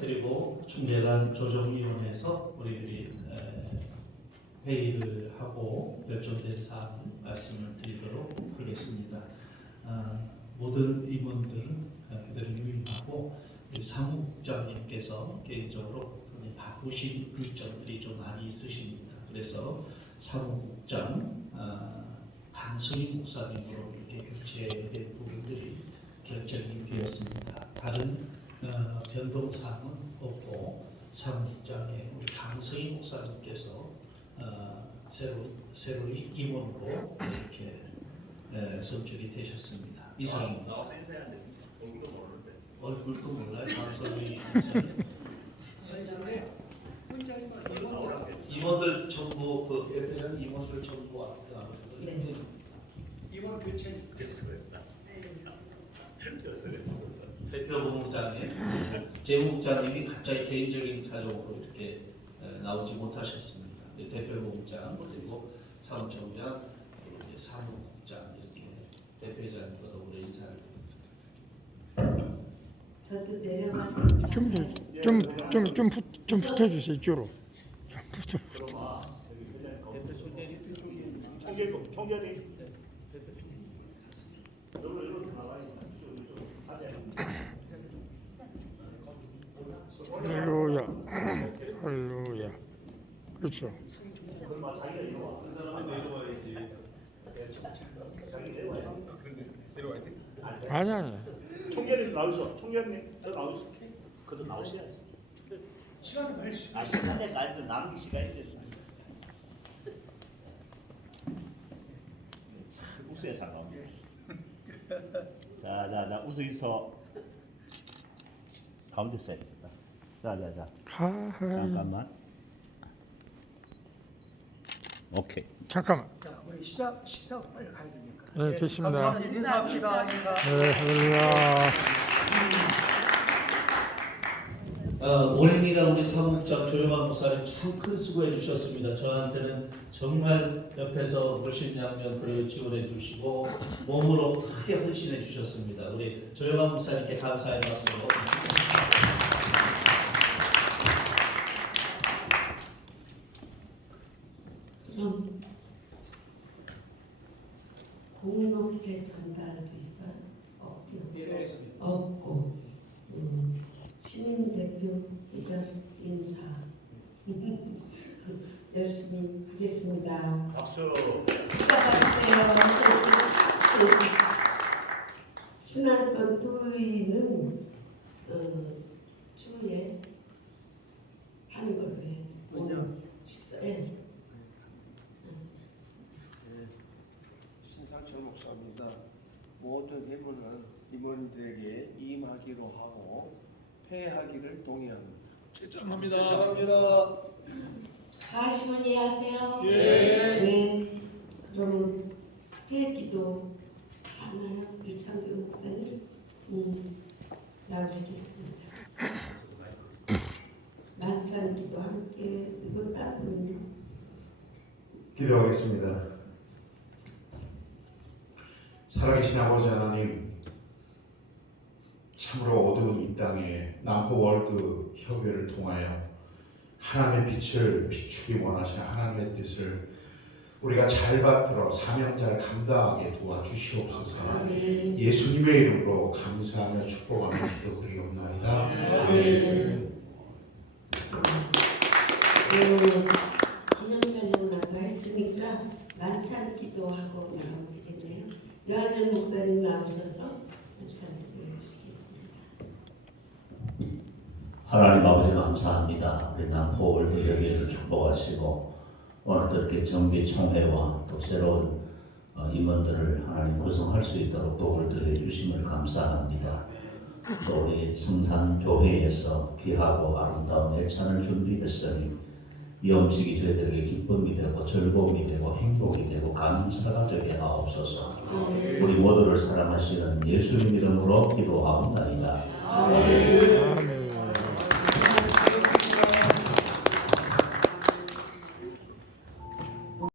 그리고 중재단 조정위원회에서 우리들이 에, 회의를 하고 결정된 사항 말씀을 드리도록 하겠습니다. 아, 모든 임원들은 아, 그대로 유임하고 사무국장님께서 개인적으로 바쁘신 일정들이 좀 많이 있으십니다. 그래서 사무국장 아, 강성희 목사님으로 이렇게 교체된 부분들이 결정이 되었습니다. 다른 어, 변동 사항은 없고 사무국장의 우리 강성희 목사님께서 어, 새로 새로이 임원으로 이렇게 에, 선출이 되셨습니다. 이상입니다. 나와서 인사해야 돼. 얼굴도 모르는데. 얼굴도 몰라요, 강성희 목사님. 임원들 전부 그 대표전 임원들 전부 왔다. 네. 이번 교체 그래서 그랬다. 대표 본부장님, 재무국장님이 갑자기 개인적인 사정으로 이렇게 에, 나오지 못하셨습니다. 네, 대표 본부장 그리고 사무총장, 사무국장 이렇게 대표자님과 오래 인사를 저도 내려갔습니다. 좀좀좀 좀 붙어주세요 이쪽으로 좀 붙어 총재 총재님. 할렐루야 할렐루야 그렇죠 아니 아니 총재님 나오셔. 총재님 저 나오셔. 그도 나오셔야지. 시간이 많이 시아 시간에 아니면 남기 시간이 됐어. 참 웃어야 잘 나옵니다. 자 자 자 웃으면서 가운데 써야 되겠다. 자 자 자 하하 잠깐만. 오케이. 잠깐만 자, 우리 시작 식사 빨리 가야 되니까. 네 됐습니다 감사합니다. 인사합시다. 인사. 네 할렐루야 어, 오랜 기간 우리 사무국장 조영환 목사님 참 큰 수고해 주셨습니다. 저한테는 정말 옆에서 물심양면 그리고 지원해 주시고 몸으로 크게 헌신해 주셨습니다. 우리 조영환 목사님께 감사의 말씀을 그럼 공로패 전달도 있어요? 없죠. 없고 음, 신임 대표 이전 인사 열심히 하겠습니다. 박수. 시작하세요. 신안권 토의는 어, 추후에 하는 걸로 해야지. 뭐냐? 식사. 예. 신상철 목사입니다. 모든 임무는 임원들에게 임하기로 하고 폐하기를 동의합니다. 죄송합니다. 하시문이 하세요. 예. 네. 그럼 회기도 하나요? 유창규 목사님 음, 나오시겠습니다. 만찬기도 함께 이건 따로는요. 기도하겠습니다. 살아계신 아버지 하나님, 참으로 어두운 이 땅에 남포 월드 협의를 통하여 하나님의 빛을 비추기 원하시는 하나님의 뜻을 우리가 잘 받들어 사명 잘 감당하게 도와주시옵소서. 아멘. 예수님의 이름으로 감사하며 축복하며 기도드리옵나이다. 아멘. 그 기념찬양을 아까 했으니까 만찬 기도하고 나오면 되겠네요. 요한열 목사님 나오셔서 만찬 기도해 주시겠습니다. 하나님 아버지 감사합니다. 우리 남포 월드 협의회를 축복하시고 오늘도 이렇게 정비 총회와 또 새로운 어, 임원들을 하나님 구성할 수 있도록 복을 더해 주심을 감사합니다. 또 우리 성산교회에서 귀하고 아름다운 예찬을 준비했으니 이 음식이 저희들에게 기쁨이 되고 즐거움이 되고 행복이 되고 감사가 되게 하옵소서. 우리 모두를 사랑하시는 예수님 이름으로 기도하옵나이다. 아멘